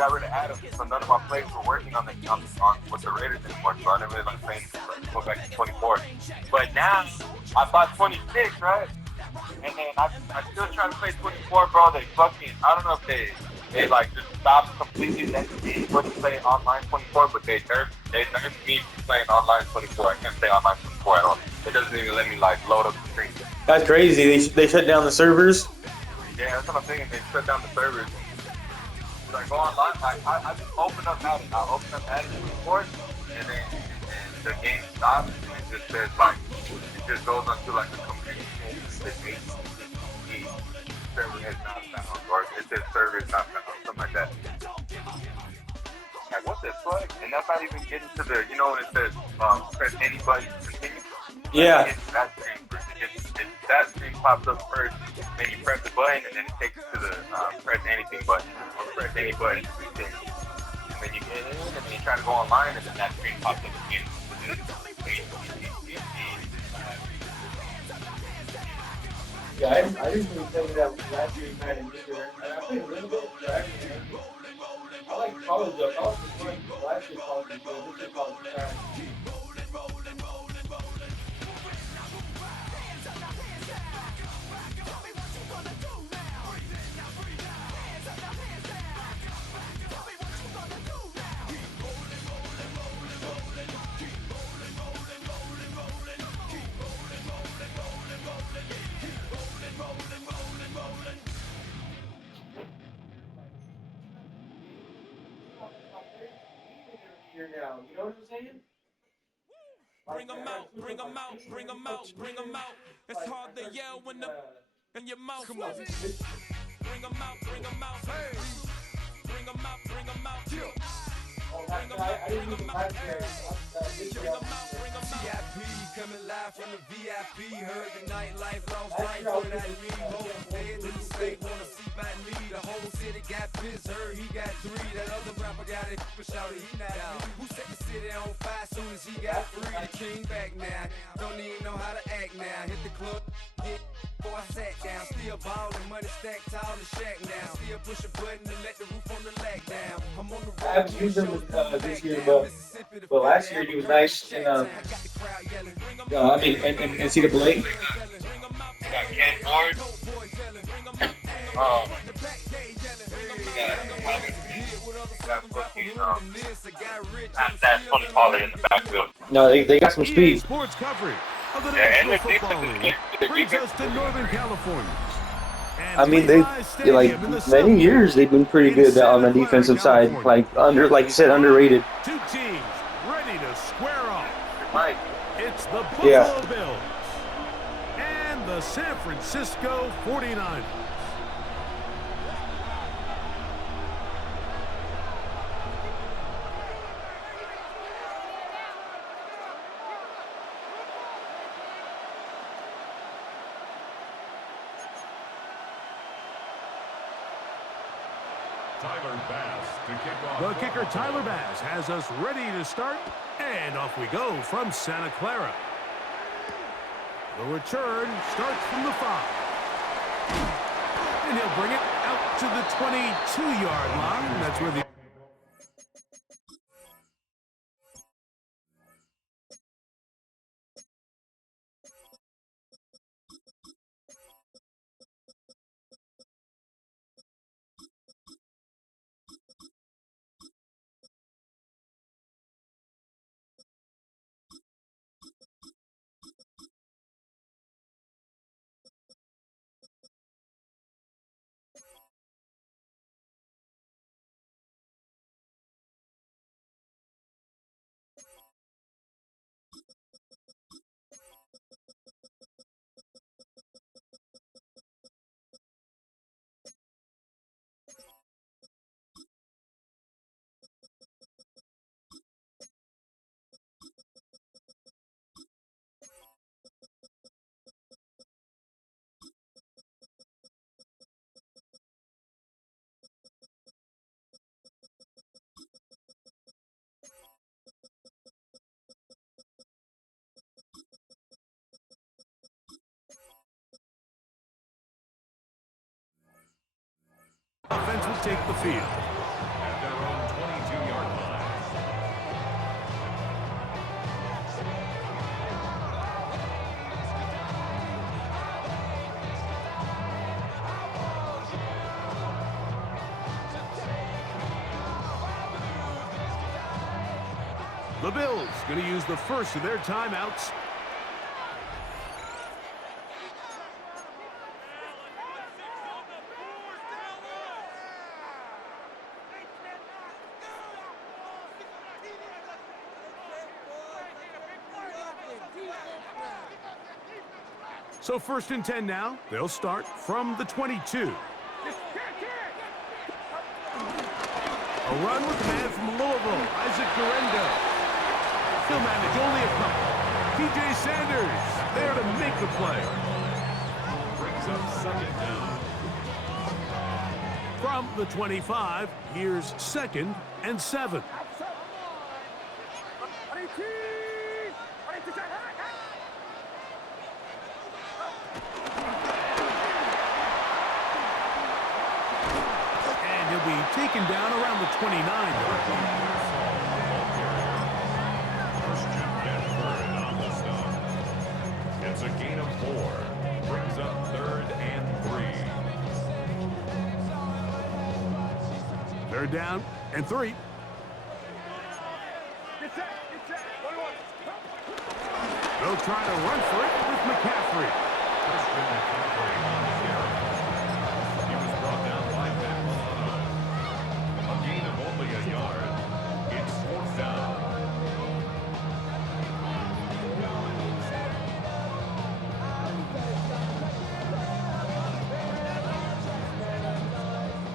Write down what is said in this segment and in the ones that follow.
got rid of Adam, so none of my plays were working on with the Raiders anymore. So I didn't really like playing. Go back to 24. But now I bought 26, right? And then I still try to play 24, bro. They fucking, I don't know if they like just stopped completely letting anybody play online 24, but they nerfed me from playing online 24. I can't play online 24 at all. It doesn't even let me like load up the screen. That's crazy. They shut down the servers. Yeah, that's what I'm thinking. They shut down the servers. So I go online. I just open up Madden. I open up Madden 24, and then the game stops, and it just says like it just goes onto like a communication that HTTP server has not found, or it says server is not found, something like that. Like what the fuck? And that's not even getting to the, you know, when it says press any button to continue. Yeah. That screen first. That screen pops up first, then you press the button, and then it takes you to the press anything button, or press any button to continue. And then you get in, and then you try to go online, and then that screen pops up again. Yeah, I didn't really play that last year's Madden either. I played a little bit, but I like college though. College was fun. Last year's college was good. This year's college was trash. Now, you know what I'm saying? Bring them out, bring them out, bring them out, bring them out. It's hard to yell when the in your mouth. Come on. Bring them out, bring them out. Hey. Bring them out, bring them out. Bring them out, bring them out. Bring them out, bring them out. VIP coming live from the VIP. Heard the nightlife, lost life for that me. Most dead to the state, wanna see by me. The whole city got pissed, heard he got 3. That other rapper got it, but shouted he not out. Who set the city on fire soon as he got free? The king back now, don't even know how to act now. Hit the club, get before I sat down. Still ballin', money stacked tall in shack now. Still push a button to let the roof on the lag down. I'm on the road. I haven't used them this year, but last year he was nice in I mean, in NCAA. Got Ken Ward. That's funny Pollard in the backfield. No, they got some speed. Sports coverage of the Yeah, and National they're Football League brings us to Northern California. I mean, they like many years they've been pretty good on the defensive side. Like you said, underrated. Two teams ready to square off. Mike. It's the Buffalo Bills and the San Francisco 49ers. The kicker, Tyler Bass, has us ready to start, and off we go from Santa Clara. The return starts from the 5. And he'll bring it out to the 22-yard line. That's where the offense will take the field. The Bills going to use the first of their timeouts. So 1st and 10 now. They'll start from the 22. A run with the man from Louisville, Isaac Guerendo. He'll manage only a couple. T.J. Sanders there to make the play. Brings up 2nd down. From the 25, here's 2nd and 7. And he'll be taken down around the 29. It's a gain of 4. Brings up 3rd and 3. 3rd down and 3. They'll try to run for it with McCaffrey. Christian McCaffrey on the carry. He was brought down by Matt Milano. A gain of only a yard. It's 4th down.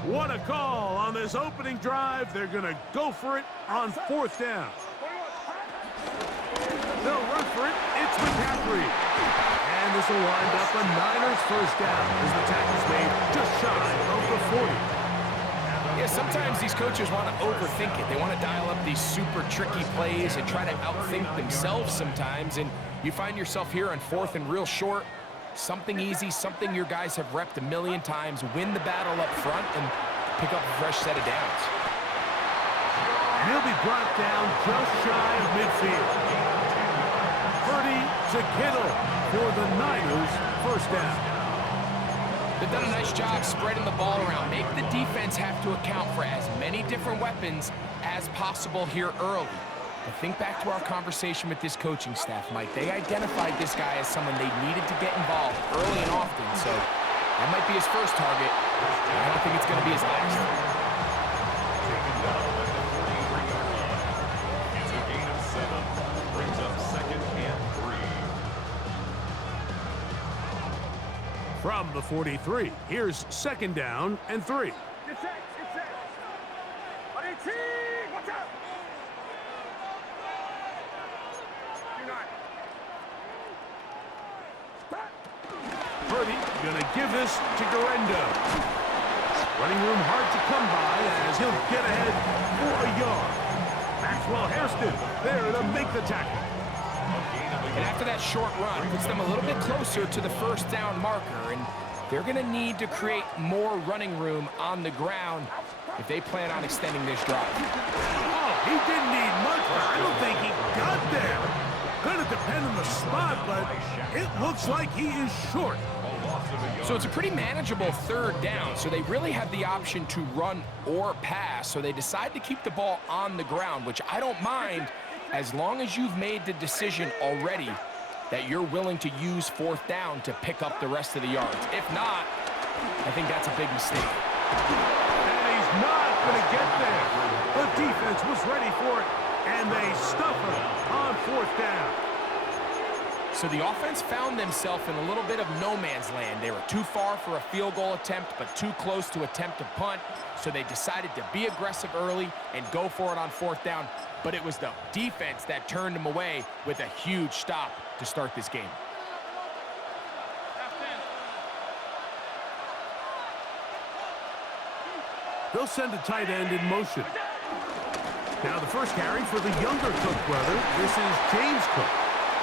What a call on this opening drive. They're going to go for it on 4th down. They'll run for it. It's McCaffrey. And this will wind up a Niners 1st down as the tackle's made just shy of the 40. Yeah, sometimes these coaches want to overthink it. They want to dial up these super tricky plays and try to outthink themselves sometimes. And you find yourself here on 4th and real short. Something easy, something your guys have repped a million times. Win the battle up front and pick up a fresh set of downs. And he'll be brought down just shy of midfield. Purdy to Kittle for the Niners 1st down. They've done a nice job spreading the ball around. Make the defense have to account for as many different weapons as possible here early. But think back to our conversation with this coaching staff, Mike. They identified this guy as someone they needed to get involved early and often, so that might be his first target. I don't think it's going to be his last. Taken down at the 43-yard line. It's a gain of 7. Brings up 2nd and 3. From the 43, here's 2nd down and 3. Purdy gonna give this to Guerendo. Running room hard to come by as he'll get ahead for a yard. Maxwell Hairston there to make the tackle. And after that short run, puts them a little bit closer to the 1st down marker, and they're going to need to create more running room on the ground if they plan on extending this drive. Oh, he didn't need much, but I don't think he got there. Gonna depend on the spot, but it looks like he is short. So it's a pretty manageable 3rd down, so they really have the option to run or pass, so they decide to keep the ball on the ground, which I don't mind as long as you've made the decision already that you're willing to use 4th down to pick up the rest of the yards. If not, I think that's a big mistake. And he's not going to get there. The defense was ready for it, and they stuff him on 4th down. So the offense found themselves in a little bit of no man's land. They were too far for a field goal attempt, but too close to attempt a punt. So they decided to be aggressive early and go for it on 4th down. But it was the defense that turned them away with a huge stop to start this game. They'll send a tight end in motion. Now the first carry for the younger Cook brother. This is James Cook.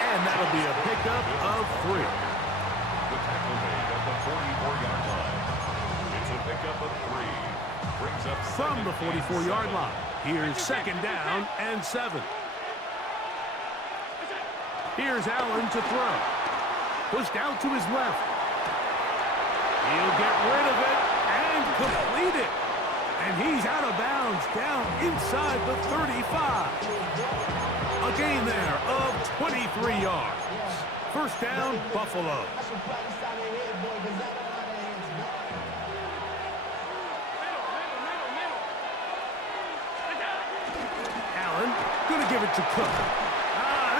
And that'll be a pickup of 3. The tackle made at the 44-yard line. It's a pickup of 3. Brings up From the 44-yard line, here's 2nd down and 7. Here's Allen to throw. Pushed out to his left. He'll get rid of it and complete it. And he's out of bounds down inside the 35. A gain there of 23 yards. First down, Buffalo. Allen, gonna give it to Cook.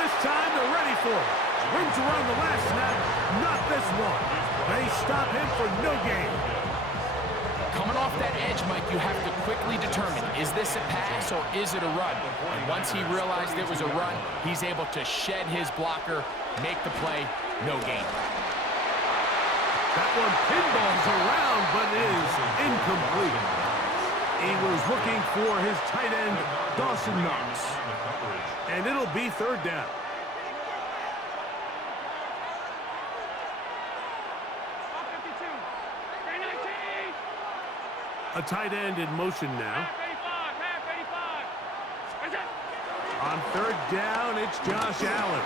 This time they're ready for it. Rings around the last snap, not this one. They stop him for no gain. Coming off that edge, Mike, you have to quickly determine, is this a pass or is it a run? And once he realized it was a run, he's able to shed his blocker, make the play, no gain. That one pinballs around, but is incomplete. He was looking for his tight end, Dawson Knox. And it'll be third down. A tight end in motion now. On third down, it's Josh Allen.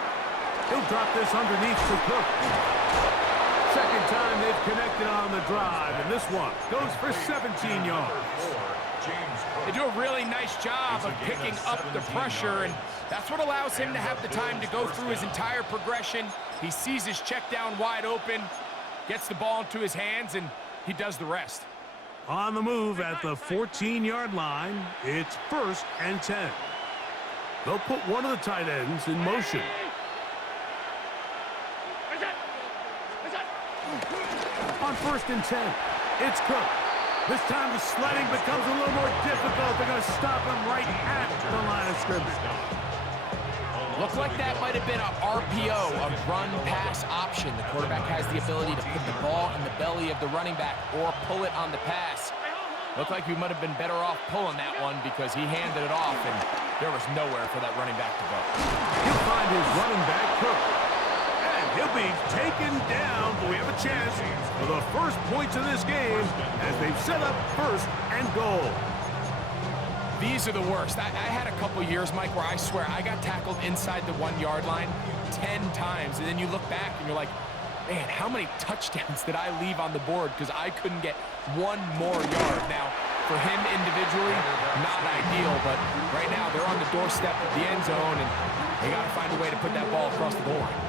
He'll drop this underneath to Cook. Second time they've connected on the drive, and this one goes for 17 yards. They do a really nice job of picking up the pressure, and that's what allows him to have the time to go through his entire progression. He sees his check down wide open, gets the ball into his hands, and he does the rest. On the move at the 14-yard line, it's 1st and 10. They'll put one of the tight ends in motion. On 1st and 10, it's Cook. This time the sledding becomes a little more difficult. They're going to stop him right at the line of scrimmage. Looked like that might have been a RPO, a run-pass option. The quarterback has the ability to put the ball in the belly of the running back or pull it on the pass. Looked like we might have been better off pulling that one because he handed it off, and there was nowhere for that running back to go. He'll find his running back, Cook. And he'll be taken down, but we have a chance for the first points of this game as they've set up 1st and goal. These are the worst. I had a couple years, Mike, where I swear I got tackled inside the 1-yard line 10 times. And then you look back and you're like, man, how many touchdowns did I leave on the board because I couldn't get one more yard? Now, for him individually, not ideal, but right now they're on the doorstep of the end zone, and they got to find a way to put that ball across the goal line.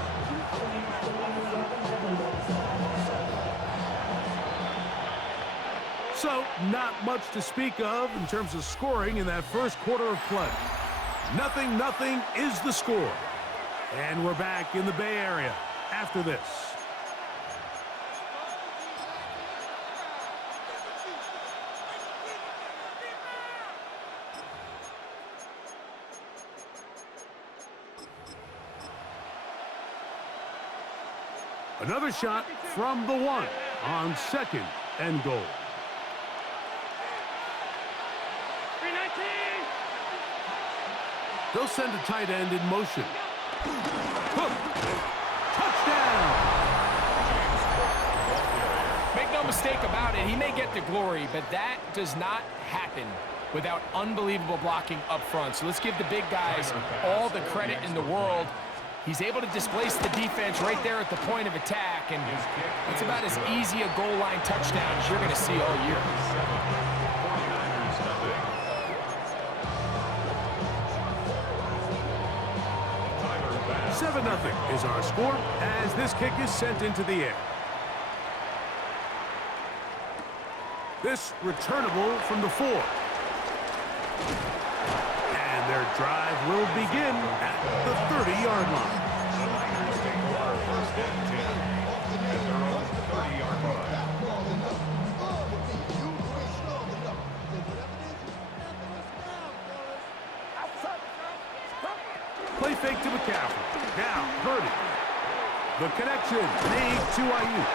So, not much to speak of in terms of scoring in that first quarter of play. 0-0 is the score. And we're back in the Bay Area after this. Another shot from the 1 on 2nd and goal. They'll send a tight end in motion. Hook. Touchdown! Make no mistake about it, he may get the glory, but that does not happen without unbelievable blocking up front. So let's give the big guys all the credit in the world. He's able to displace the defense right there at the point of attack, and it's about as easy a goal line touchdown as you're going to see all year. 7-0 is our score as this kick is sent into the air. This returnable from the 4. And their drive will begin at the 30-yard line. Play fake to McCaffrey. Now, Purdy. The connection made to Ayuk.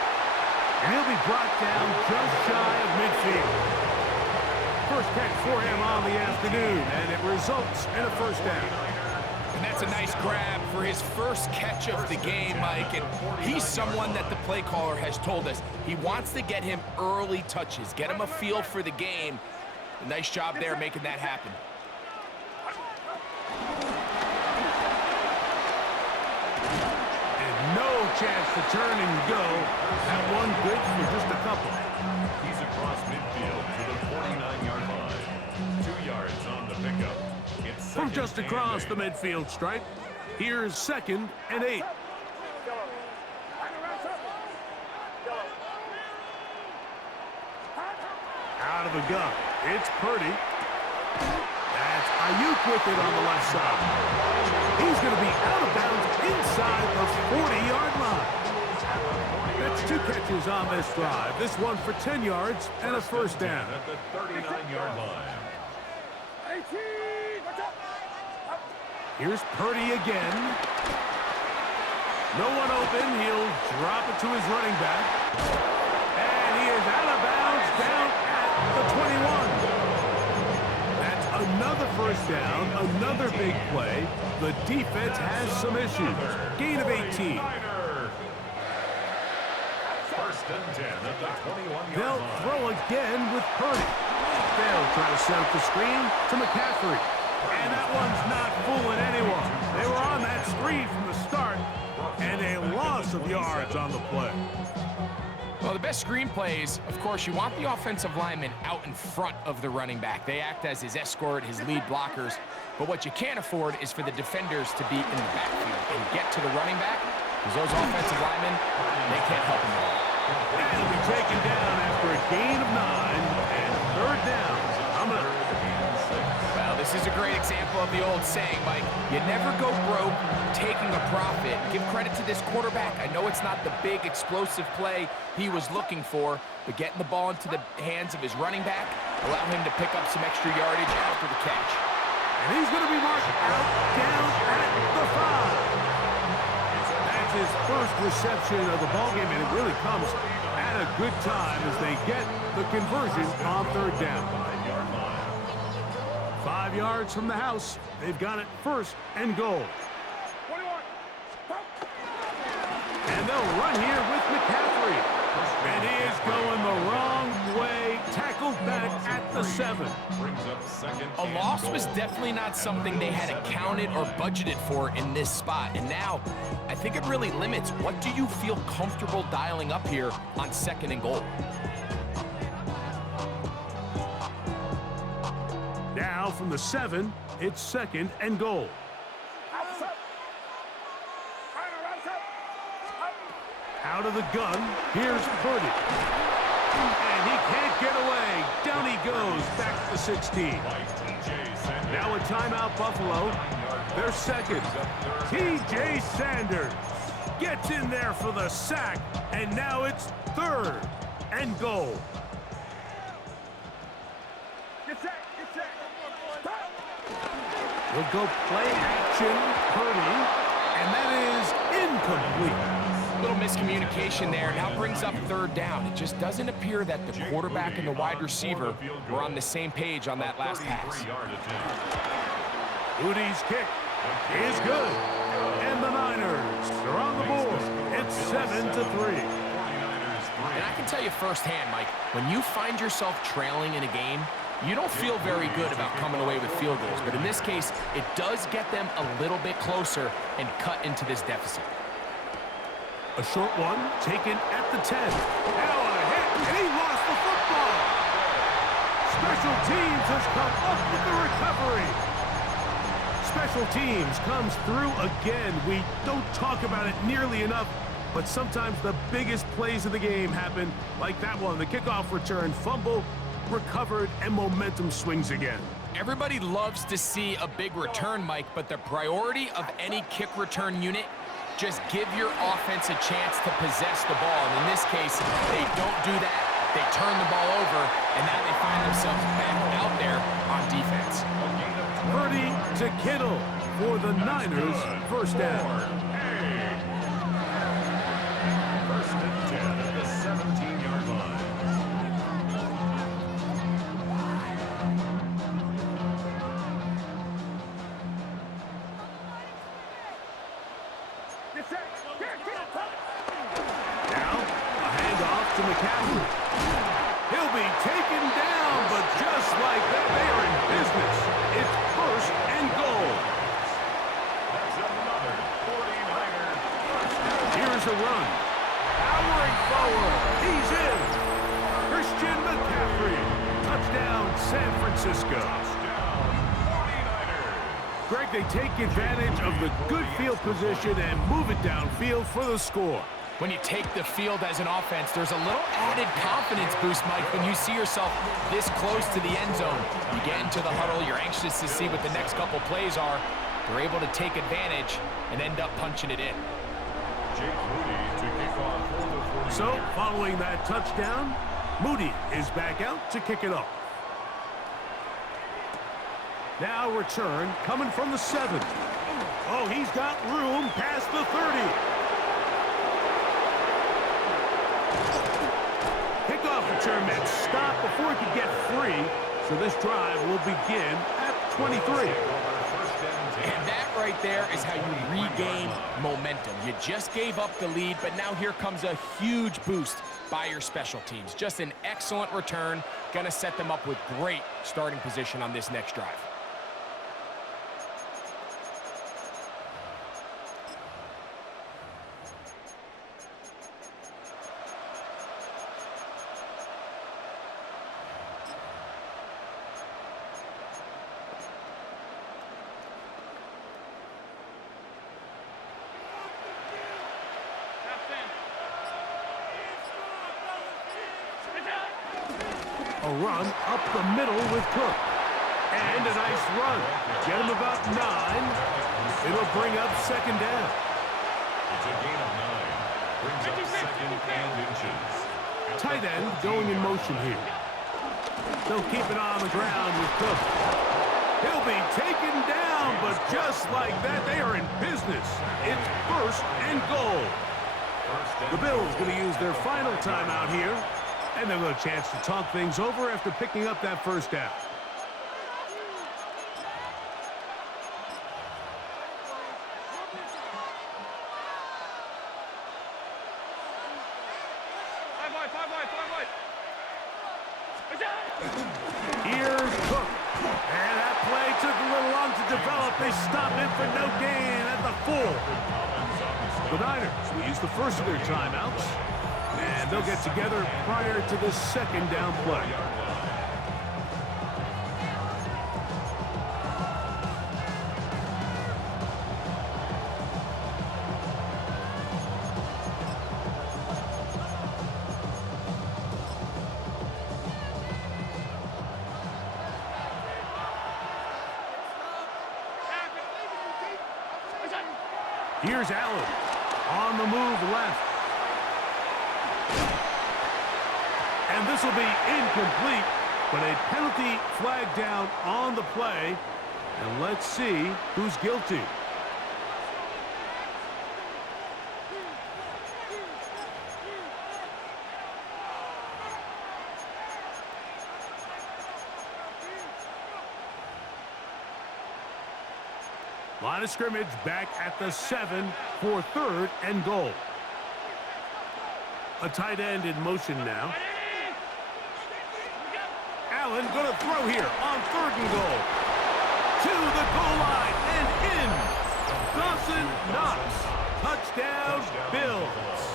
And he'll be brought down just shy of midfield. First catch for him on the afternoon, and it results in a first down. And that's a nice grab for his first catch of the game, Mike. And he's someone that the play caller has told us he wants to get him early touches, get him a feel for the game. A nice job there making that happen. No chance to turn and go. That one good for just a couple. He's across midfield to the 49-yard line. 2 yards on the pickup. It's from just across the midfield stripe. Here's 2nd and 8. Out of the gun, it's Purdy. That's Ayuk with it on the left side. He's going to be out of bounds inside the 40-yard line. That's 2 catches on this drive. This one for 10 yards and a first down. At the 39-yard line. Here's Purdy again. No one open. He'll drop it to his running back. And he is out of bounds down at the 21. That's another first down, another big play. The defense has some issues. Gain of 18. First and 10 at the 21-yard They'll line. throw again with Purdy. They'll try to set up the screen to McCaffrey. And that one's not fooling anyone. They were on that screen from the start, and a loss of yards on the play. Well, the best screen plays, of course, you want the offensive lineman out in front of the running back. They act as his escort, his lead blockers. But what you can't afford is for the defenders to be in the backfield and get to the running back, because those offensive linemen, they can't help him at all. And he'll be taken down after a gain of 9 and 3rd down. Well, this is a great example of the old saying, Mike. You never go broke taking a profit. Give credit to this quarterback. I know it's not the big explosive play he was looking for, but getting the ball into the hands of his running back, allow him to pick up some extra yardage after the catch. And he's going to be marked out down at the 5. That's his first reception of the ballgame, and it really comes at a good time as they get the conversion on 3rd down. 5 yards from the house. They've got it 1st and goal. And they'll run here with McCaffrey. And he is going the wrong way. Tackled back at the 7. Brings up 2nd. A loss was definitely not something they had accounted or budgeted for in this spot. And now, I think it really limits what do you feel comfortable dialing up here on 2nd and goal. Now from the 7, it's 2nd and goal. Out of the gun, here's Purdy. And he can't get away. Down he goes, back to the 16. Now a timeout, Buffalo. Their 2nd. T.J. Sanders gets in there for the sack, and now it's 3rd and goal. He'll go play action, Purdy, and that is incomplete. Little miscommunication there. Now brings up 3rd down. It just doesn't appear that the quarterback and the wide receiver were on the same page on that last pass. Udy's kick is good. And the Niners are on the board. It's 7-3. And I can tell you firsthand, Mike, when you find yourself trailing in a game, you don't feel very good about coming away with field goals. But in this case, it does get them a little bit closer and cut into this deficit. A short one taken at the 10. Now on a hit, and he lost the football. Special teams has come up with the recovery. Special teams comes through again. We don't talk about it nearly enough, but sometimes the biggest plays of the game happen like that one. The kickoff return, fumble, recovered, and momentum swings again. Everybody loves to see a big return, Mike, but the priority of any kick return unit, just give your offense a chance to possess the ball. And in this case, they don't do that. They turn the ball over, and now they find themselves back out there on defense. Purdy to Kittle for the Niners, 1st down. 1st and 10 at the 17-yard line. Now, a handoff to McCaffrey. He'll be taken down, but just like that, they are in business. It's 1st and goal. That's another 49er. Here's a run. Powering forward. He's in. Christian McCaffrey. Touchdown, San Francisco. Touchdown, 49ers. Greg, they take advantage of the good field position and move it downfield for the score. When you take the field as an offense, there's a little added confidence boost, Mike, when you see yourself this close to the end zone. You get into the huddle, you're anxious to see what the next couple plays are. They're able to take advantage and end up punching it in. Jake Moody to kick off for the 49ers. So, following that touchdown, Moody is back out to kick it off. Now return coming from the 7. Oh, he's got room past the 30. Kickoff return meant stop before he could get free, so this drive will begin at 23. And that right there is how you regain momentum. You just gave up the lead, but now here comes a huge boost by your special teams. Just an excellent return, gonna set them up with great starting position on this next drive. A run up the middle with Cook. And a nice run. Get him about 9. It'll bring up second down. It's a gain of 9. Brings up second and inches. Tight end going in motion here. They'll keep it on the ground with Cook. He'll be taken down, but just like that, they are in business. It's first and goal. The Bills going to use their final timeout here. And they'll have a chance to talk things over after picking up that first down. Here's Cook. And that play took a little long to develop. They stop it for no gain at the 4. The Niners will use the first of their timeouts. And they'll get together prior to the second down play. Here's Allen on the move left. And this will be incomplete, but a penalty flag down on the play. And let's see who's guilty. Line of scrimmage back at the 7 for third and goal. A tight end in motion now. Allen going to throw here on third and goal. To the goal line and in. Dawson Knox. Touchdown, Bills.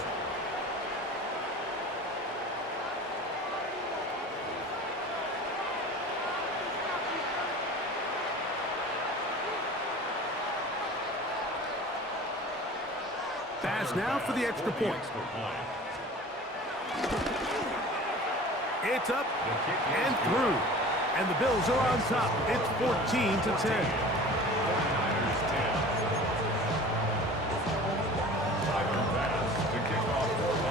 Pass now for the extra point. It's up and through. And the Bills are on top. It's 14-10.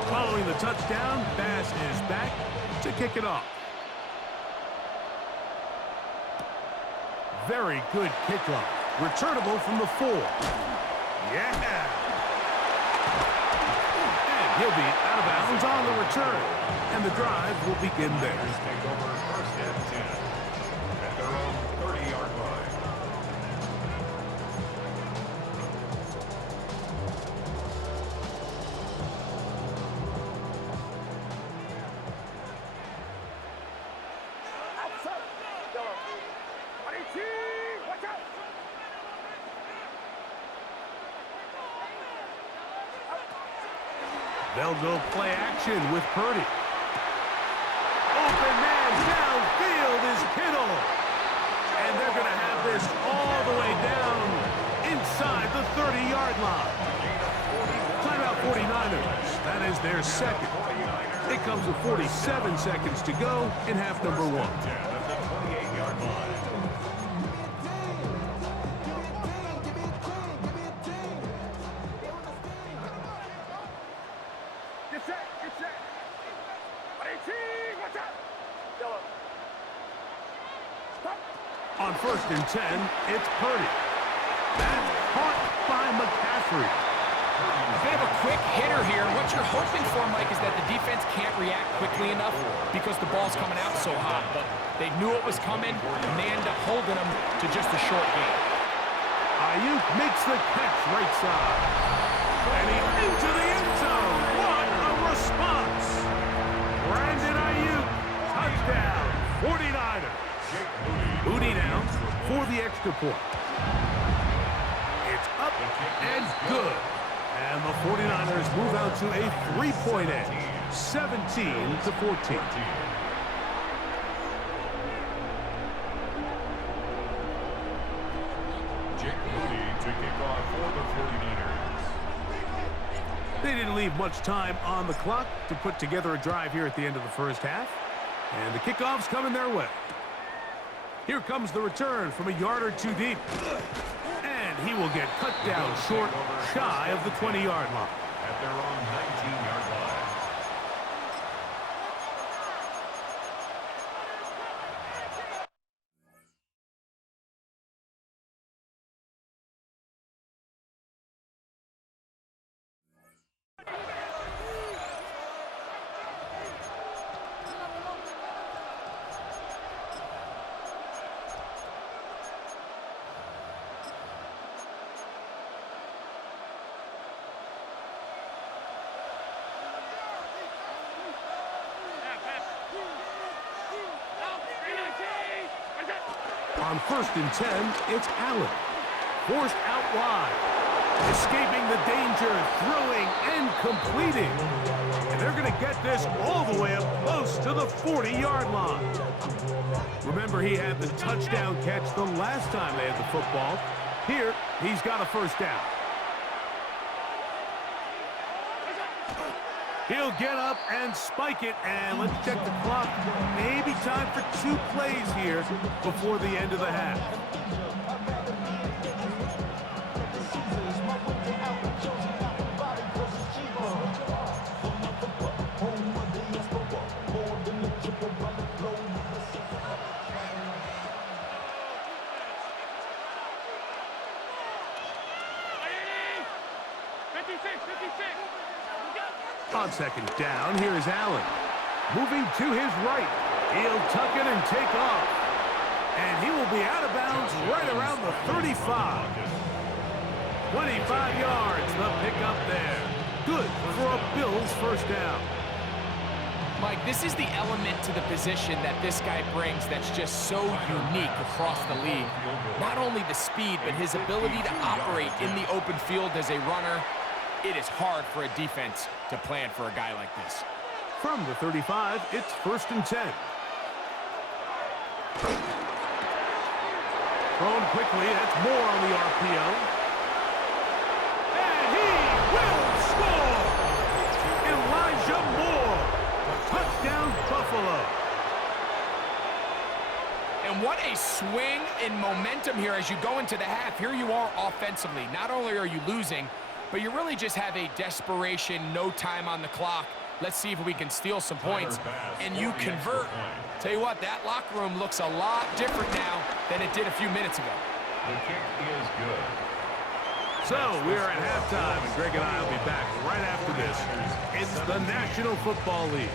Following the touchdown, Bass is back to kick it off. Very good kickoff. Returnable from the 4. Yeah. And he'll be out of bounds on the return. And the drive will begin there. Take over first and 10 at their own 30-yard line. They'll go play action with Purdy. Open man downfield is Kittle. And they're going to have this all the way down inside the 30-yard line. Timeout 49ers. That is their second. It comes with 47 seconds to go in half number 1. At the 28-yard line. Get set, get set. 18, watch out. On 1st and 10, it's Purdy. That's caught by McCaffrey. They have a quick hitter here. What you're hoping for, Mike, is that the defense can't react quickly enough because the ball's coming out so hot. But they knew it was coming, and they end up holding them to just a short gain. Ayuk makes the catch right side. And he into the end zone. What a response. Brandon Ayuk, touchdown, 49ers. Moody now for the extra point. It's up and good. And the 49ers move out to a 3-point edge, 17-14. Jake Moody to kick off for the 49ers. They didn't leave much time on the clock to put together a drive here at the end of the first half. And the kickoff's coming their way. Here comes the return from a yard or two deep. And he will get cut down short, shy of the 20-yard line. At their own 19-yard line. On 1st and 10, it's Allen. Forced out wide. Escaping the danger, throwing and completing. And they're going to get this all the way up close to the 40-yard line. Remember, he had the touchdown catch the last time they had the football. Here, he's got a first down. He'll get up and spike it, and let's check the clock. Maybe time for 2 plays here before the end of the half. On 2nd down, here is Allen. Moving to his right. He'll tuck it and take off. And he will be out of bounds right around the 35. 25 yards, the pickup there. Good for a Bills first down. Mike, this is the element to the position that this guy brings that's just so unique across the league. Not only the speed, but his ability to operate in the open field as a runner. It is hard for a defense to plan for a guy like this. From the 35, it's 1st and 10. Thrown quickly, that's more on the RPO. And he will score! Elijah Moore, touchdown Buffalo. And what a swing in momentum here as you go into the half. Here you are offensively. Not only are you losing, but you really just have a desperation, no time on the clock. Let's see if we can steal some points. And you convert. Tell you what, that locker room looks a lot different now than it did a few minutes ago. The kick is good. So we are at halftime, and Greg and I will be back right after this. It's the National Football League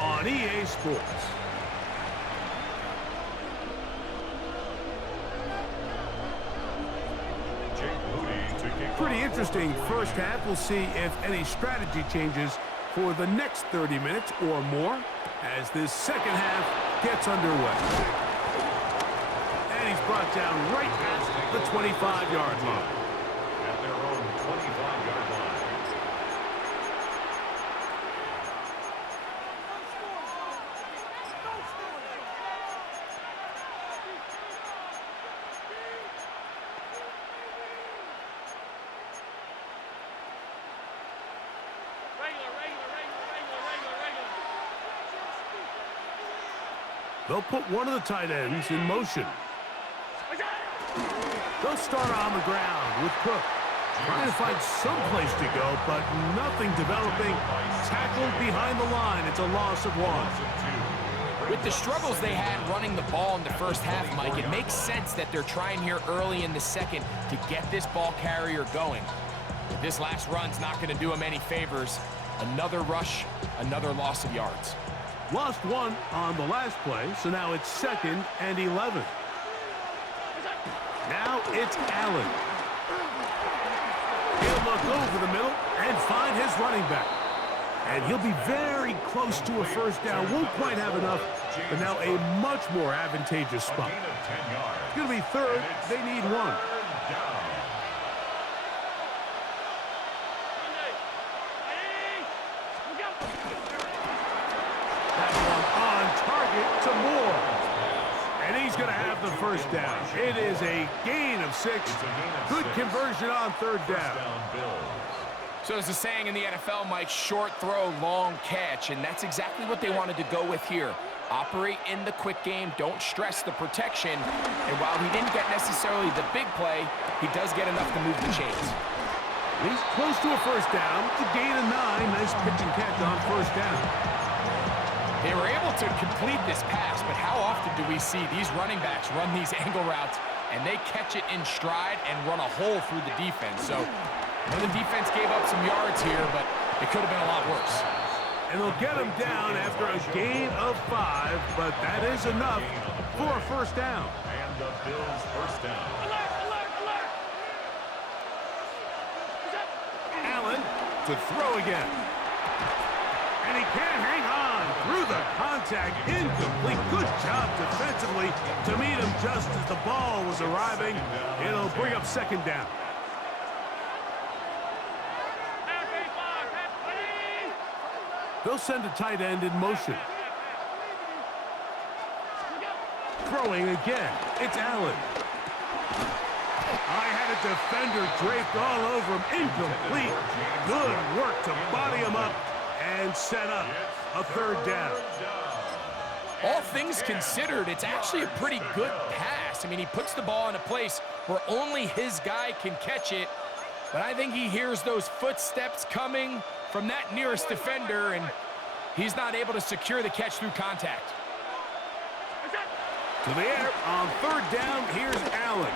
on EA Sports. Pretty interesting first half. We'll see if any strategy changes for the next 30 minutes or more as this second half gets underway. And he's brought down right at the 25-yard line. At their own 25-yard line. They'll put one of the tight ends in motion. They'll start on the ground with Cook. Trying to find some place to go, but nothing developing. Tackled behind the line. It's a loss of 1. With the struggles they had running the ball in the first half, Mike, it makes sense that they're trying here early in the second to get this ball carrier going. But this last run's not going to do him any favors. Another rush, another loss of yards. Lost 1 on the last play, so now it's 2nd and 11. Now it's Allen. He'll look over the middle and find his running back. And he'll be very close to a first down. Won't quite have enough, but now a much more advantageous spot. It's going to be 3rd. They need 1. That one on target to Moore. And he's going to have the first down. It is a gain of 6. Good conversion on 3rd down. So there's a saying in the NFL, Mike, short throw, long catch, and that's exactly what they wanted to go with here. Operate in the quick game, don't stress the protection, and while he didn't get necessarily the big play, he does get enough to move the chains. He's close to a first down. It's a gain of 9. Nice pitch and catch on first down. They were able to complete this pass, but how often do we see these running backs run these angle routes and they catch it in stride and run a hole through the defense? So the defense gave up some yards here, but it could have been a lot worse. And they'll get him down after a gain of 5, but that is enough for a first down. And the Bills first down. Allen to throw again. And he can't hang on through the contact. Incomplete. Good job defensively to meet him just as the ball was arriving. It'll bring up 2nd down. They'll send a tight end in motion. Throwing again. It's Allen. I had a defender draped all over him. Incomplete. Good work to body him up and set up a 3rd down. All things considered, it's actually a pretty good pass. I mean, he puts the ball in a place where only his guy can catch it, but I think he hears those footsteps coming from that nearest defender, and he's not able to secure the catch through contact. To the air on 3rd down, here's Allen.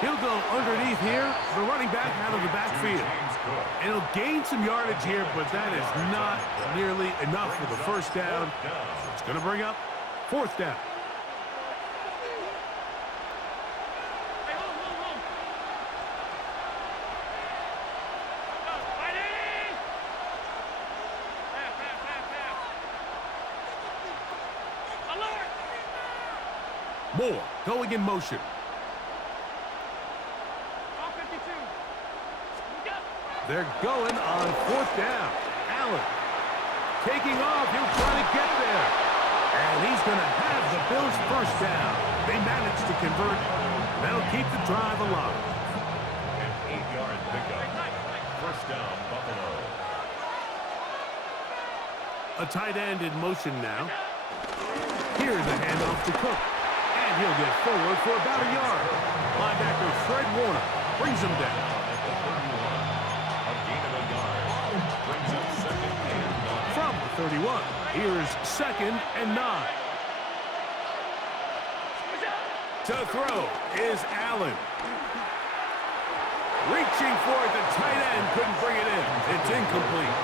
He'll go underneath here, the running back out of the backfield. And he'll gain some yardage here, but that is not nearly enough for the first down. So it's going to bring up 4th down. Moore going in motion. They're going on 4th down. Allen taking off. He'll try to get there. And he's going to have the Bills first down. They managed to convert. That'll keep the drive alive. An 8-yard pickup. First down, Buffalo. A tight end in motion now. Here's a handoff to Cook. And he'll get forward for about a yard. Linebacker Fred Warner brings him down. From the 31, here's 2nd and 9. To throw is Allen. Reaching for it, the tight end couldn't bring it in. It's incomplete.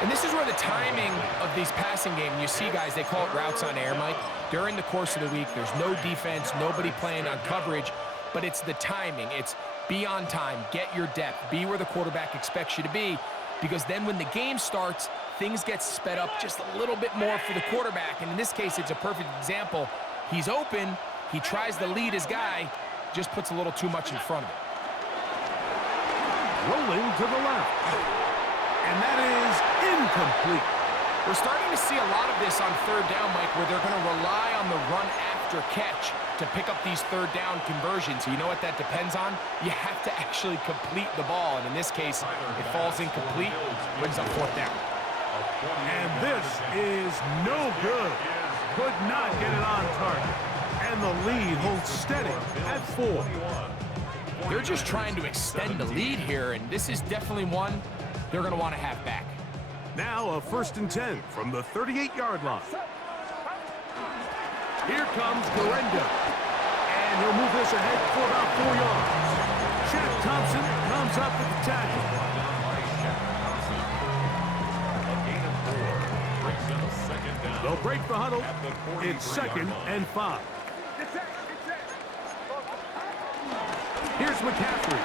And this is where the timing of these passing game, you see guys, they call it routes on air, Mike. During the course of the week, there's no defense, nobody playing on coverage, but it's the timing. It's be on time, get your depth, be where the quarterback expects you to be, because then when the game starts, things get sped up just a little bit more for the quarterback. And in this case, it's a perfect example. He's open, he tries to lead his guy, just puts a little too much in front of him. Rolling to the left. And that is incomplete. We're starting to see a lot of this on 3rd down, Mike, where they're going to rely on the run after catch to pick up these 3rd down conversions. You know what that depends on? You have to actually complete the ball. And in this case, it falls incomplete, brings up 4th down. And this is no good. could not get it on target. And the lead holds steady at 4. They're just trying to extend the lead here, and this is definitely one they're going to want to have back. Now a 1st and 10 from the 38-yard line. Here comes Garenda. And he'll move this ahead for about 4 yards. Shaq Thompson comes up with the tackle. They'll break the huddle. It's 2nd and 5. Here's McCaffrey.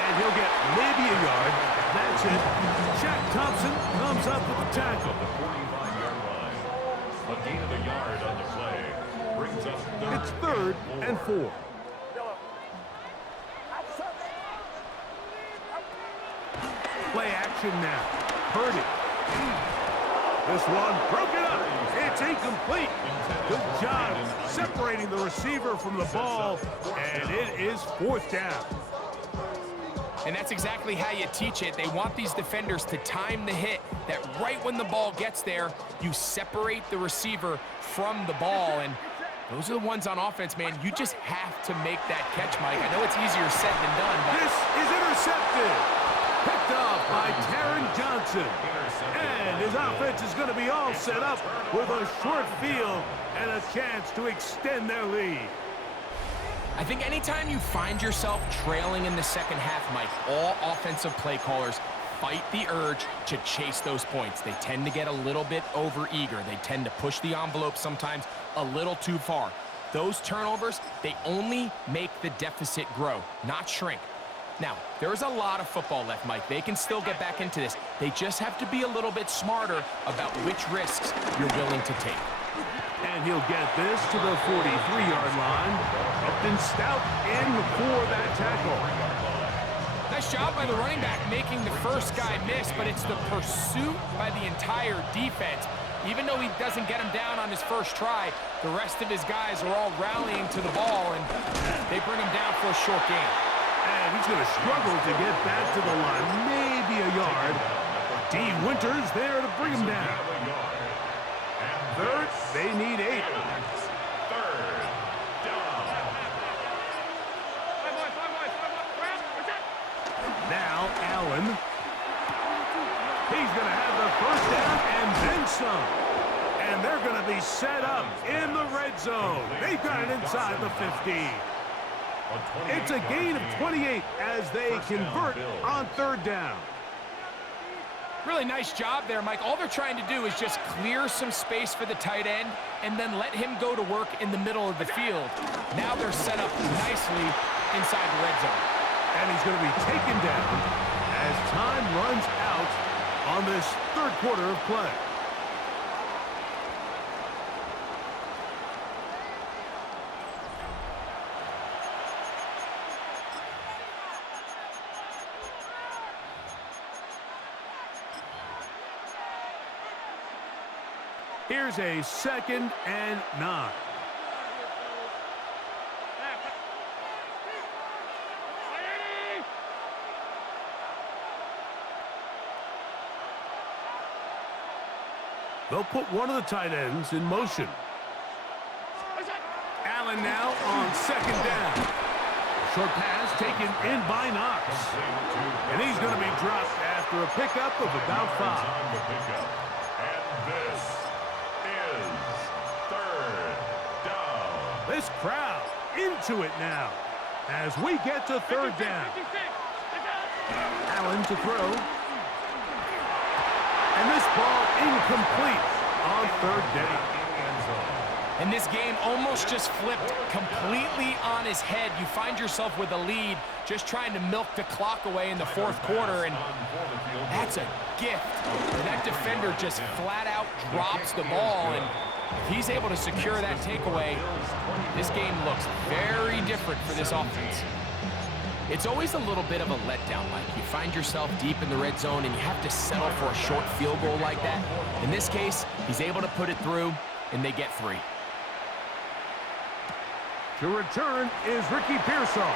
And he'll get maybe a yard. That's it. Shaq Thompson comes up with the tackle. The 45-yard line. A gain of a yard on the play brings up It's 3rd and 4. Play action now. Purdy. This one broken up. It's incomplete. Good job separating the receiver from the ball, and it is 4th down. And that's exactly how you teach it. They want these defenders to time the hit, that right when the ball gets there, you separate the receiver from the ball. And those are the ones on offense, man. You just have to make that catch, Mike. I know it's easier said than done, but This is intercepted. Picked off by Taron Johnson. And his offense is going to be all set up with a short field and a chance to extend their lead. I think anytime you find yourself trailing in the second half, Mike, all offensive play callers fight the urge to chase those points. They tend to get a little bit overeager. They tend to push the envelope sometimes a little too far. Those turnovers, they only make the deficit grow, not shrink. Now, there's a lot of football left, Mike. They can still get back into this. They just have to be a little bit smarter about which risks you're willing to take. And he'll get this to the 43-yard line. Upton Stout in for that tackle. Nice job by the running back making the first guy miss, but it's the pursuit by the entire defense. Even though he doesn't get him down on his first try, the rest of his guys are all rallying to the ball, and they bring him down for a short gain. And he's going to struggle to get back to the line, maybe a yard. D. Winters there to bring him down. 3rd, they need 8. 3rd down. Now Allen. He's going to have the 1st down and then some. And they're going to be set up in the red zone. They've got it inside the 15. It's a gain of 28 as they convert on 3rd down. Really nice job there, Mike. All they're trying to do is just clear some space for the tight end and then let him go to work in the middle of the field. Now they're set up nicely inside the red zone. And he's going to be taken down as time runs out on this 3rd quarter of play. Here's a 2nd and 9. They'll put one of the tight ends in motion. Allen now on 2nd down. Short pass taken in by Knox. And he's going to be dropped after a pickup of about 5. And this is 3rd down. This crowd into it now as we get to 3rd down. Allen to throw. And this ball incomplete on 3rd down. And this game almost just flipped completely on his head. You find yourself with a lead, just trying to milk the clock away in the 4th quarter, and that's a gift. And that defender just flat out drops the ball, and if he's able to secure that takeaway, this game looks very different for this offense. It's always a little bit of a letdown, Mike. You find yourself deep in the red zone, and you have to settle for a short field goal like that. In this case, he's able to put it through, and they get 3. To return is Ricky Pearsall.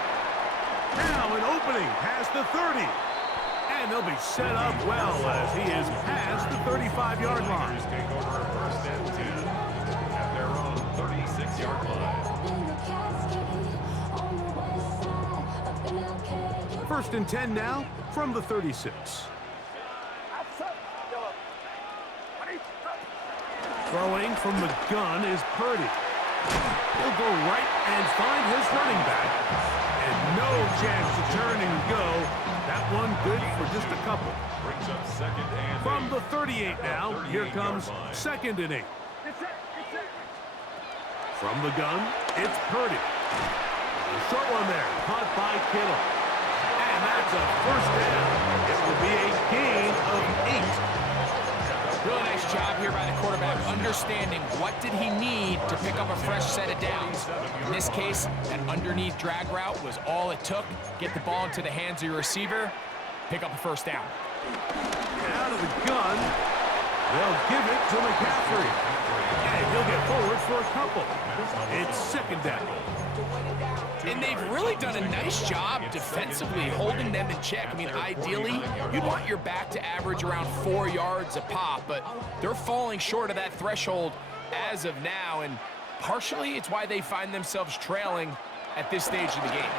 Now an opening past the 30. And And they'll be set up well as he is past the 35-yard line. Take over first and 10 at their own 36-yard line. First and 10 now from the 36. Throwing from the gun is Purdy. He'll go right and find his running back. And no chance to turn and go. That one good for just a couple. Brings up second and From the 38 now, here comes second and 8. From the gun, it's Purdy. A short one there, caught by Kittle. And that's a first down. It will be a gain of 8. Really nice job here by the quarterback, understanding what did he need to pick up a fresh set of downs. In this case, that underneath drag route was all it took. Get the ball into the hands of your receiver, pick up a first down. Out of the gun, they'll give it to McCaffrey. And he'll get forward for a couple. It's second down. And they've really done a nice job defensively holding them in check. I mean, ideally, you'd want your back to average around 4 yards a pop, but they're falling short of that threshold as of now, and partially it's why they find themselves trailing at this stage of the game.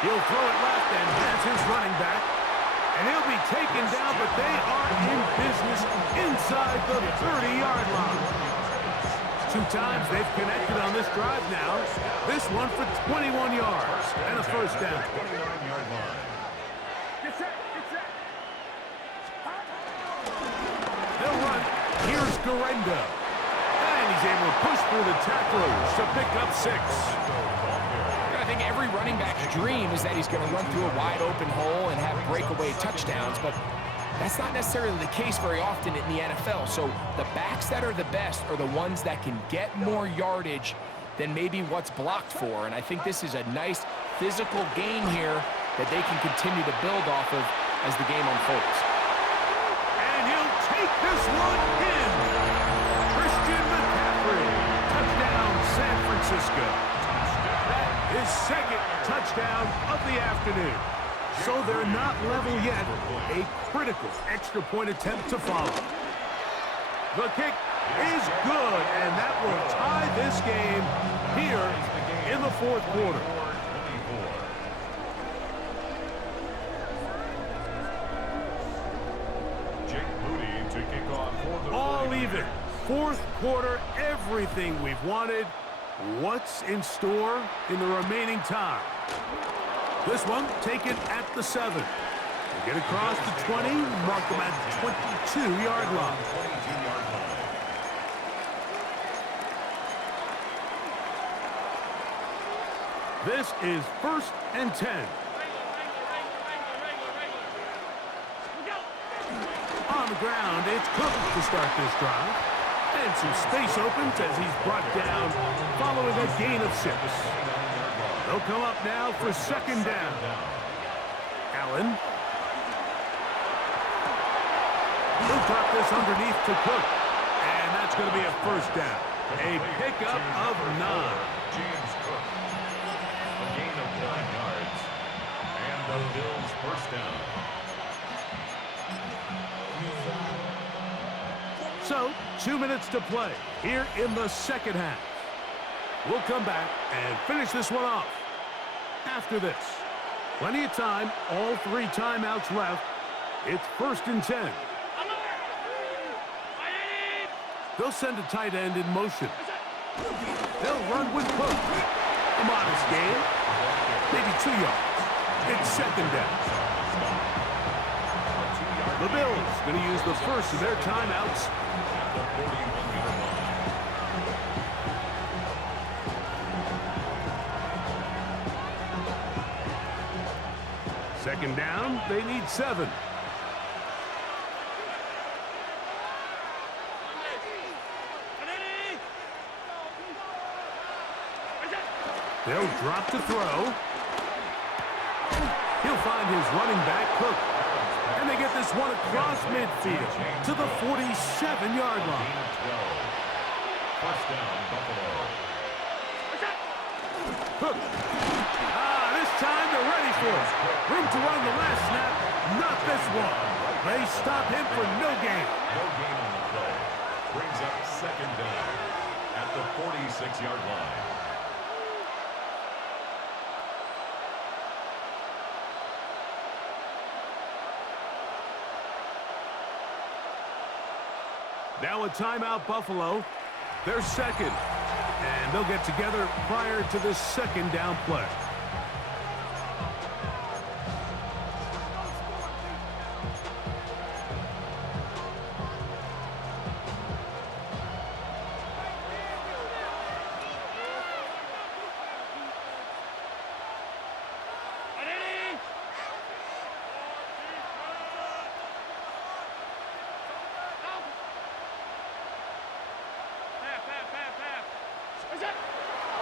He'll throw it left and has his running back. And he'll be taken down, but they are in business inside the 30-yard line. 2 times they've connected on this drive now. This one for 21 yards and a first down. 29-yard line. They'll run. Here's Garenda. And he's able to push through the tacklers to pick up 6. I think every running back's dream is that he's going to run through a wide open hole and have breakaway touchdowns, but that's not necessarily the case very often in the NFL. So the backs that are the best are the ones that can get more yardage than maybe what's blocked for. And I think this is a nice physical gain here that they can continue to build off of as the game unfolds. And he'll take this one in. Christian McCaffrey. Touchdown, San Francisco. His second touchdown of the afternoon. So they're not level yet. A critical extra point attempt to follow. The kick is good, and that will tie this game here in the fourth quarter. Jake Moody to kick off for the All even. Fourth quarter, everything we've wanted. What's in store in the remaining time? This one taken at the 7. They get across the 20, mark them at the 22-yard line. This is first and 10. On the ground, it's Cook to start this drive. And some space opens as he's brought down following a gain of 6. They'll come up now for second down. Allen. He'll drop this underneath to Cook. And that's going to be a first down. A pickup of 9. James Cook. A gain of 9 yards. And the Bills first down. So, 2 minutes to play here in the second half. We'll come back and finish this one off after this. Plenty of time, all 3 timeouts left. It's first and 10. They'll send a tight end in motion. They'll run with Cook. A modest gain, maybe 2 yards. It's second down. The Bills going to use the first of their timeouts. Second down, they need 7. They'll drop to throw. He'll find his running back, Cook. And they get this one across midfield to the 47-yard line. First down, Buffalo. Cook. This time they're ready for foot. Room to run the last snap. Not this one. They stop him for no gain. No gain on the play. Brings up second down at the 46-yard line. Now a timeout, Buffalo. They're second. And they'll get together prior to this second down play.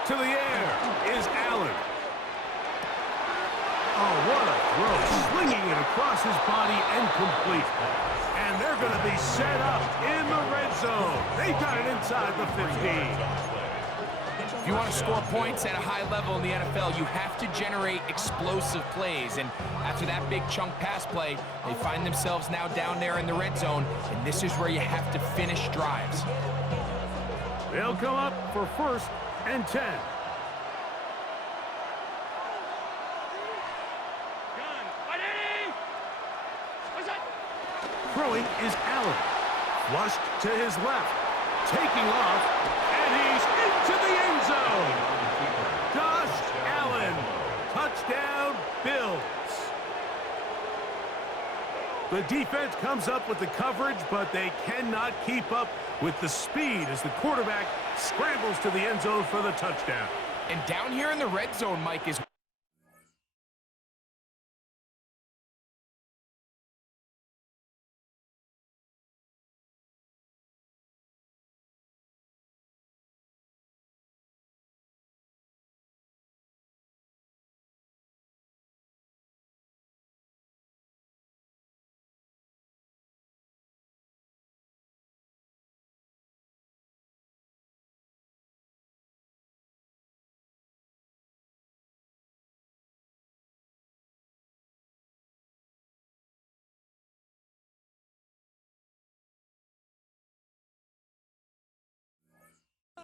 To the air is Allen. Oh, what a throw. Slinging it across his body and complete. And they're going to be set up in the red zone. They've got it inside the 15. If you want to score points at a high level in the NFL, you have to generate explosive plays. And after that big chunk pass play, they find themselves now down there in the red zone. And this is where you have to finish drives. They'll come up for 1st and 10. Throwing is Allen. Flushed to his left. Taking off. And he's into the end zone. Josh Allen. Touchdown, Bills. The defense comes up with the coverage, but they cannot keep up with the speed as the quarterback scrambles to the end zone for the touchdown. And down here in the red zone, Mike, is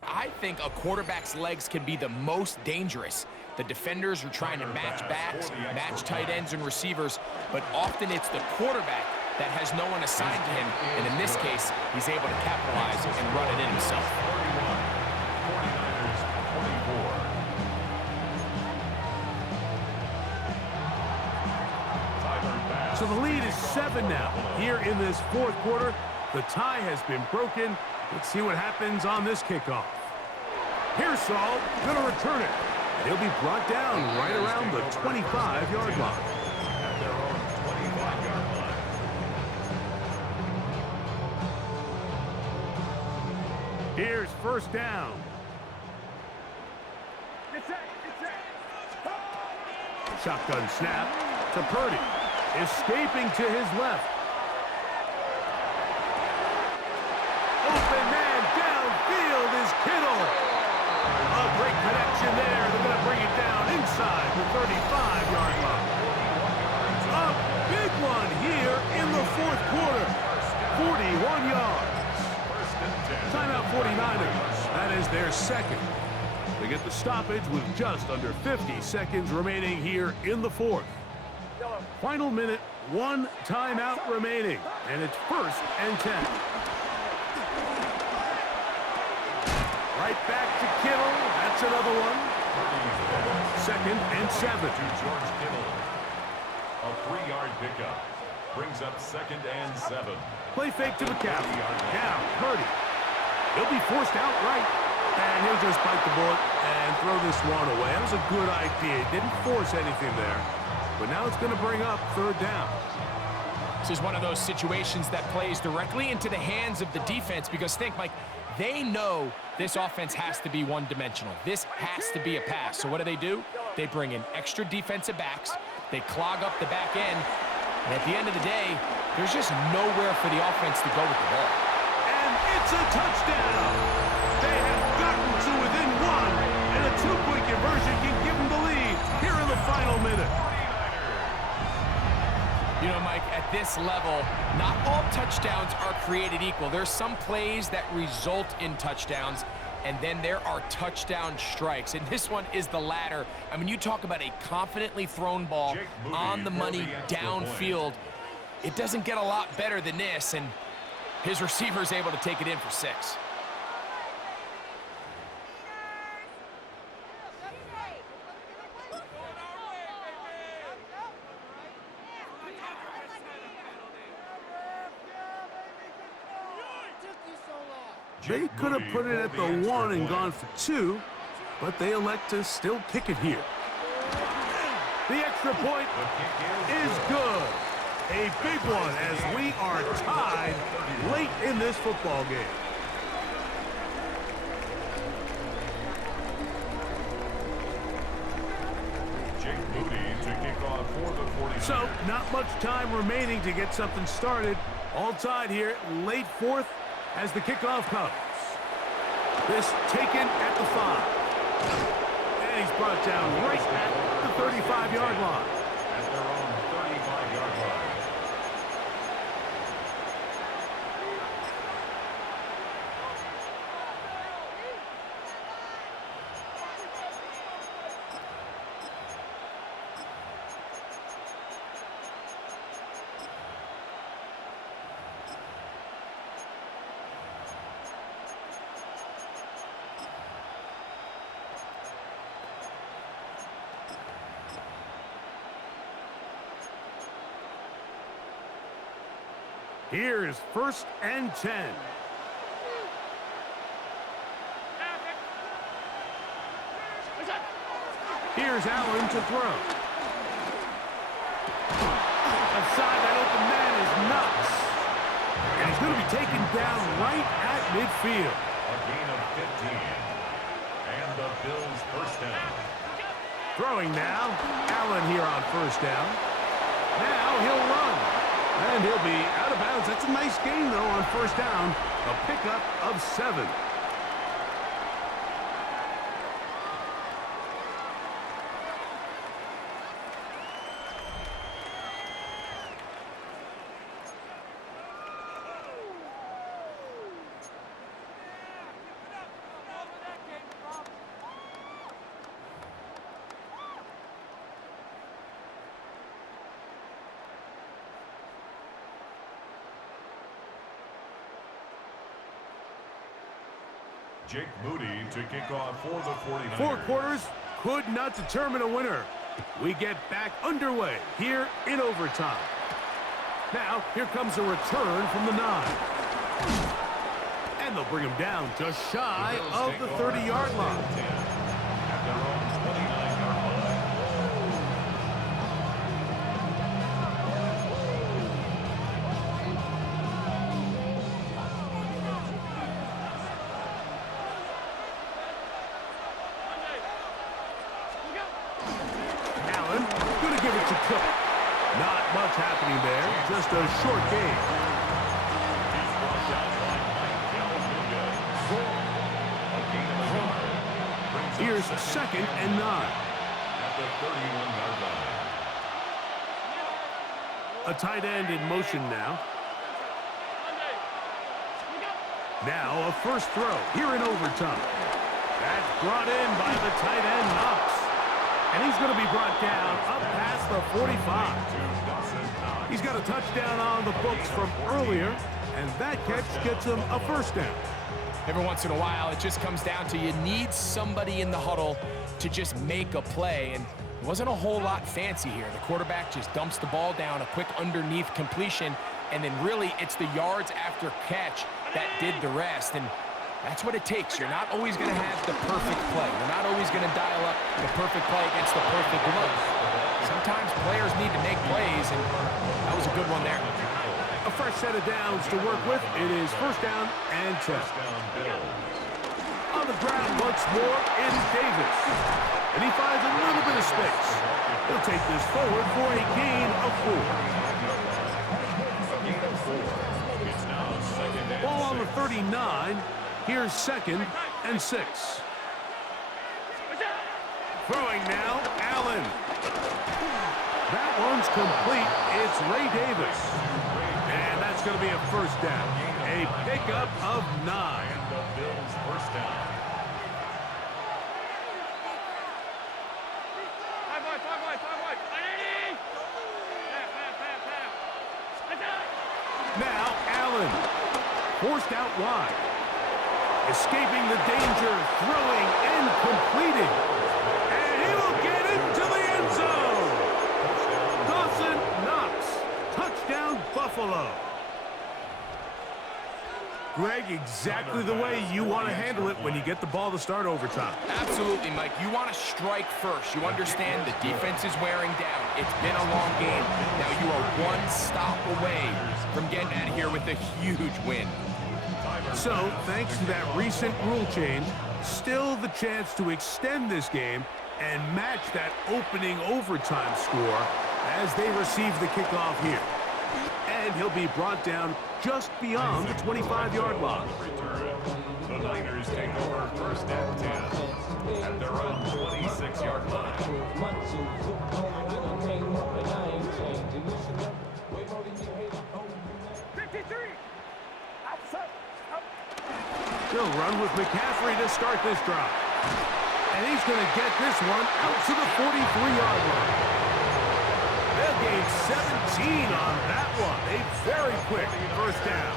I think a quarterback's legs can be the most dangerous. The defenders are trying to match backs, match tight ends and receivers, but often it's the quarterback that has no one assigned to him, and in this case, he's able to capitalize and run it in himself. 49ers 24. So the lead is 7 now. Here in this 4th quarter, the tie has been broken. Let's see what happens on this kickoff. Pearsall going to return it. And he'll be brought down right around the 25-yard line. At their own 25-yard line. Here's 1st down. Shotgun snap to Purdy. Escaping to his left. Open man downfield is Kittle. A great connection there. They're going to bring it down inside the 35-yard line. A big one here in the 4th quarter. 41 yards. Timeout 49ers. That is their 2nd. They get the stoppage with just under 50 seconds remaining here in the 4th. Final minute, 1 timeout remaining, and it's 1st and 10. Right back to Kittle. That's another one. 2nd and 7. To George Kittle. A 3-yard pickup. Brings up 2nd and 7. Play fake to McCaffrey. Now, Purdy. He'll be forced out right. And he'll just bite the bullet and throw this one away. That was a good idea. Didn't force anything there. But now it's going to bring up 3rd down. This is one of those situations that plays directly into the hands of the defense because think, Mike, they know this offense has to be one-dimensional. This has to be a pass. So what do? They bring in extra defensive backs. They clog up the back end. And at the end of the day, there's just nowhere for the offense to go with the ball. And it's a touchdown. They have gotten to within 1. And a 2-point conversion can give them the lead here in the final minute. You know, Mike, at this level, not all touchdowns are created equal. There's some plays that result in touchdowns, and then there are touchdown strikes. And this one is the latter. I mean, you talk about a confidently thrown ball on the money downfield. It doesn't get a lot better than this, and his receiver is able to take it in for 6. They could have put it at the 1 and gone for 2, but they elect to still kick it here. The extra point is good. A big one as we are tied late in this football game. So, not much time remaining to get something started. All tied here, late 4th as the kickoff comes. This taken at the 5. And he's brought down right at the 35-yard line. At their own 35-yard line. Here is 1st and 10. Here's Allen to throw. Outside, that open man is Knox. And he's going to be taken down right at midfield. A gain of 15. And the Bills' first down. Throwing now. Allen here on 1st down. Now he'll run. And he'll be out of bounds. That's a nice gain, though, on 1st down. A pickup of 7. Jake Moody to kick off for the 49ers. 4 quarters could not determine a winner. We get back underway here in overtime. Now, here comes a return from the 9. And they'll bring him down just shy of the 30-yard line. At their own 29-yard line. Not much happening there, just a short game. He's brought down by Michael Nugent. A gain of a yard. Here's 2nd and 9. At the 31-yard line. A tight end in motion now. Now a 1st throw here in overtime. That's brought in by the tight end Knox. And he's going to be brought down up past the 45. He's got a touchdown on the books from earlier, and that catch gets him a 1st down. Every once in a while, it just comes down to you need somebody in the huddle to just make a play, and it wasn't a whole lot fancy here. The quarterback just dumps the ball down, a quick underneath completion, and then really it's the yards after catch that did the rest. And that's what it takes. You're not always going to have the perfect play. You're not always going to dial up the perfect play against the perfect look. Sometimes players need to make plays, and that was a good one there. A fresh set of downs to work with. It is 1st down and 10. On the ground once more, it's Davis. And he finds a little bit of space. He'll take this forward for a gain of 4. It's now 2nd and 6. Ball on the 39. Here's 2nd and 6. Throwing now, Allen. That one's complete. It's Ray Davis. And that's going to be a first down. A pickup of 9. And the Bills first down. Now Allen, forced out wide. Escaping the danger, throwing and completing. And he will get into the end zone. Dawson Knox, touchdown Buffalo. Greg, exactly the way you want to handle it when you get the ball to start overtime. Absolutely, Mike. You want to strike first. You understand the defense is wearing down. It's been a long game. Now you are one stop away from getting out of here with a huge win. So, thanks to that recent rule change, still the chance to extend this game and match that opening overtime score as they receive the kickoff here. And he'll be brought down just beyond the 25-yard line. The Niners take over first and 10 at their own 26-yard line. He'll run with McCaffrey to start this drive. And he's going to get this one out to the 43-yard line. They'll gain 17 on that one. A very quick first down.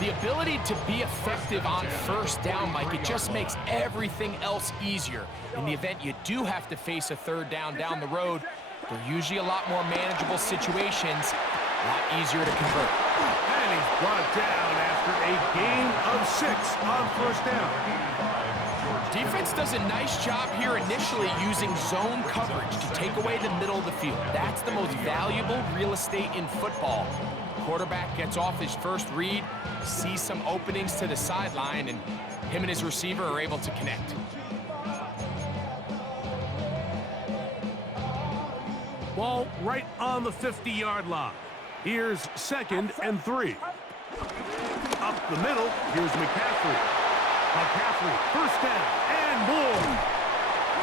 The ability to be effective on first down, Mike, it just makes everything else easier. In the event you do have to face a third down the road, they're usually a lot more manageable situations, a lot easier to convert. And he's brought down after a gain of 6 on first down. Defense does a nice job here initially using zone coverage to take away the middle of the field. That's the most valuable real estate in football. Quarterback gets off his first read, sees some openings to the sideline, and him and his receiver are able to connect. Ball right on the 50-yard line. Here's 2nd and 3. Up the middle, here's McCaffrey. McCaffrey, first down, and more.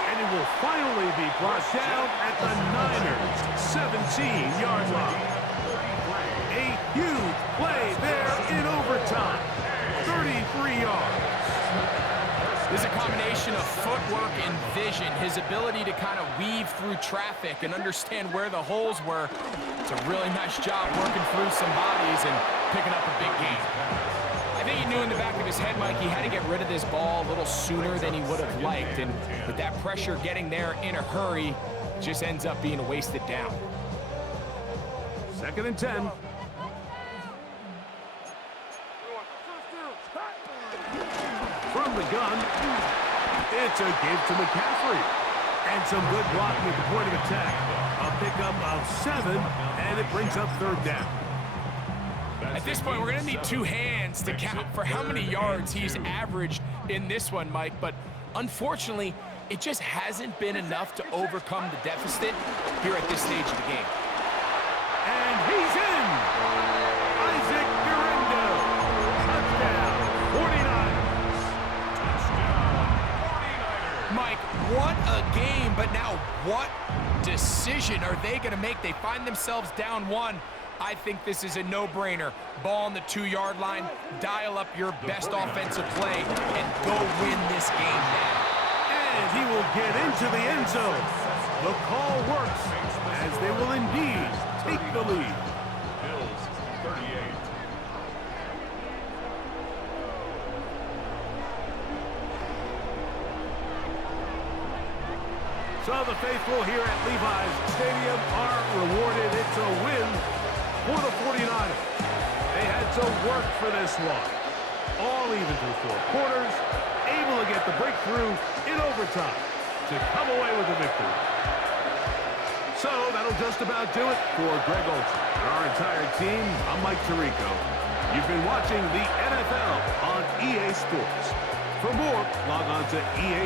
And it will finally be brought down at the Niners' 17-yard line. A huge play there in overtime. 33 yards. This is a combination of footwork and vision. His ability to kind of weave through traffic and understand where the holes were. It's a really nice job working through some bodies and picking up a big gain. I think he knew in the back of his head, Mike, he had to get rid of this ball a little sooner than he would have liked. And with that pressure getting there in a hurry, just ends up being a wasted down. 2nd and 10. From the gun, it's a give to McCaffrey. And some good blocking at the point of attack. A pickup of 7, and it brings up 3rd down. At this point, we're going to need 2 hands to count for how many yards he's averaged in this one, Mike. But unfortunately, it just hasn't been enough to overcome the deficit here at this stage of the game. And he's in! Isaac Guerrero. Touchdown, 49ers. Mike, what a game, but now what decision are they going to make? They find themselves down 1. I think this is a no-brainer. Ball on the 2-yard line, dial up your best offensive play, and go win this game now. And he will get into the end zone. The call works, as they will indeed take the lead. Bills 38. So the faithful here at Levi's Stadium are rewarded. It's a win for the 49ers. They had to work for this one. All even through 4 quarters, able to get the breakthrough in overtime to come away with a victory. So that'll just about do it for Greg Olson and our entire team. I'm Mike Tirico. You've been watching the NFL on EA Sports. For more, log on to EA.